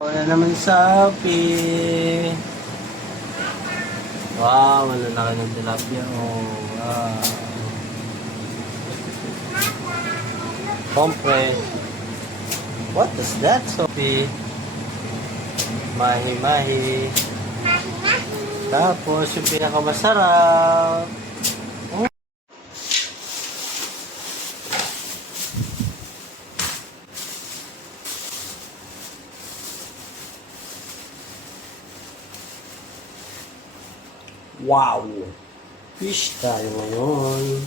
Wala naman sa Shopee. Wow, kayo ng tilapia. Oh, wow. Compre. What is that, Sophie? Mahi-mahi. Tapos, yung pinakamasarap. Wow! Fish tayo ngayon.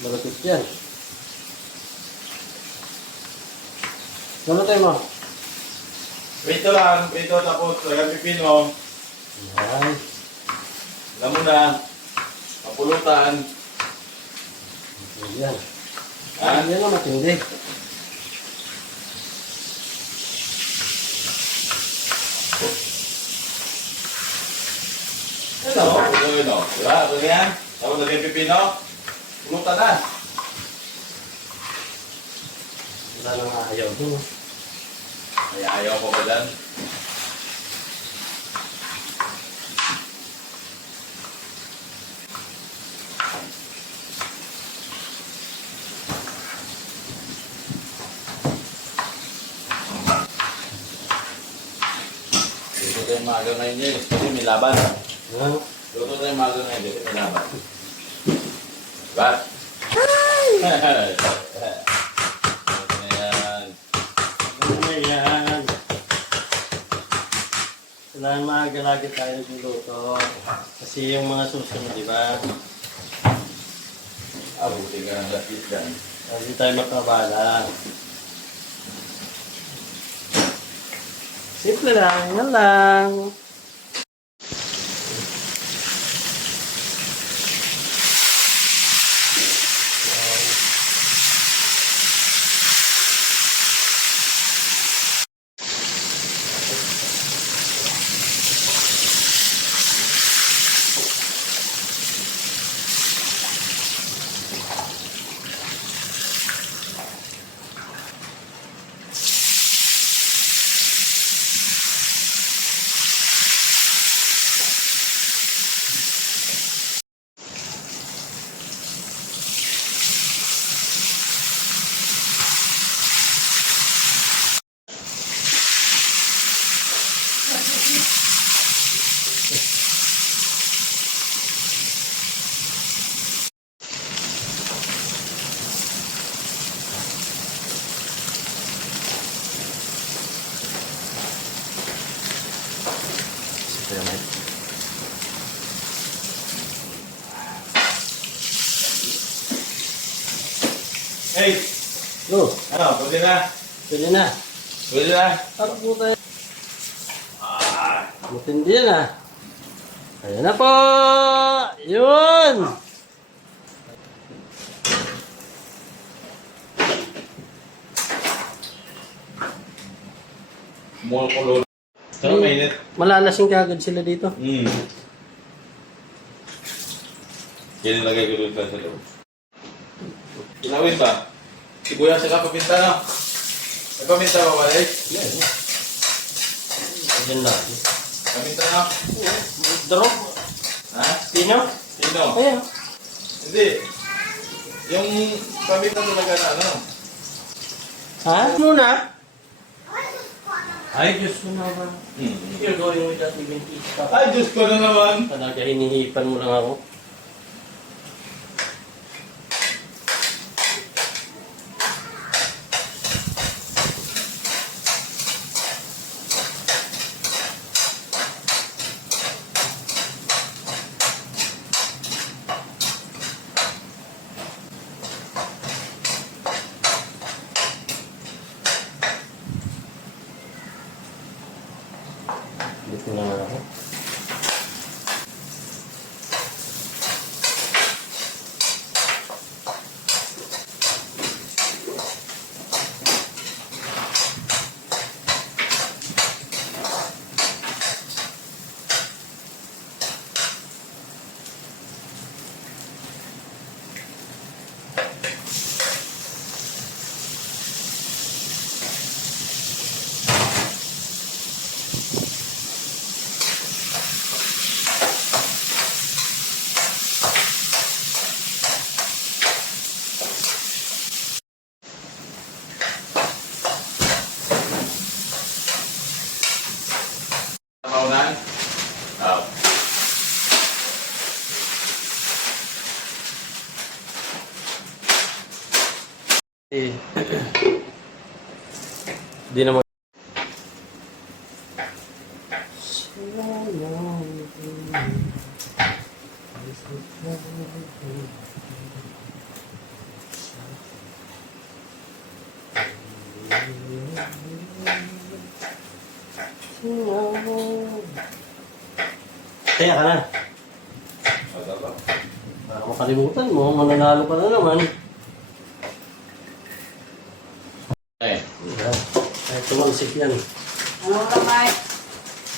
Malapit yan. Ano tayo mo? Wait lang, wait tapos lagyan pipino. Yan. Alam mo na, mapulutan. Yan. Ha? Yan ang matindi. Ano? Ito yun o. Diba? Ito yan. Tapos lagyan pipino. Pulutan na. Wala nang ayaw dun. Ay, ayaw ko ba dyan? Dito tayo maaga ngayon yun. Kasi may laban. Dito tayo maaga ngayon kasi may laban. Diba? Ayan. Ano na yan? Kailangan maaga-lagi tayo nagluluto. Kasi yung mga susunod, di ba? Abuti ka ng lapis dyan. Hindi tayo makabala. Simple lang, yan lang. Simple naman. Hey! Oh, Ano? Pwede na? pwede na. Pwede na? Harap po tayo. Ah! Matindi yan ah. Ayan na po! Yun! Mumukulo. Saka mainit. Malalasing kagad sila dito. Hmm. Yan yung lagay ko doon sa loob. Ilawin ba? Sibuyas sa kapapinta na. Nagpaminta ba ba eh? Ayan na. Kapinta na. Drop. Ha? Sino? Sino? Ayan. Hindi. Yung paminta talaga na ano. Ha? Muna? Ay, Diyos ko naman. Hmm. You're going with that even stuff. Ay, Diyos ko na naman. Talaga, hinihipan mo lang ako. Dito naman ako. Maunan? Hindi naman. Kaya ka na. Para makalimutan mo, mananalo ka na naman. Tumansik yan. Ano ka, Mike?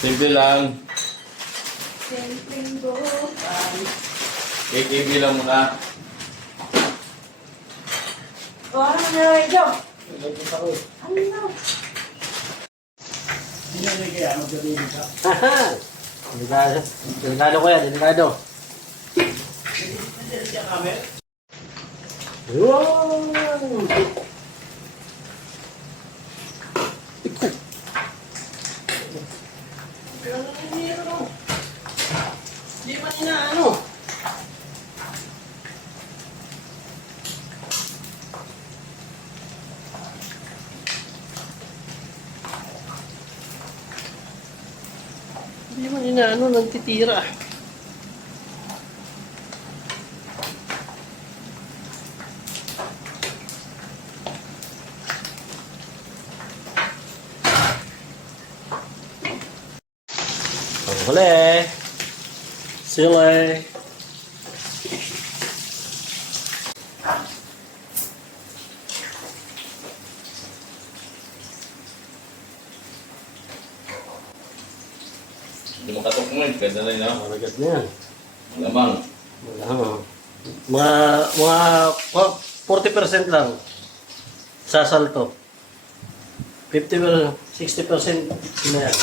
simple lang. Simpleng buhay. KKB lang muna. O, ano na nilagay dyan? Ano na? Haha! Delikado. Delikado ko yan, delikado. Wow! tira. Hãy subscribe cho Hindi mo katok mo eh. Ganda na yun, no? Malagat na yan. Lamang. Wala mo. Mga, mga kwa- 40% lang. Sasalto. 50 60% na yan.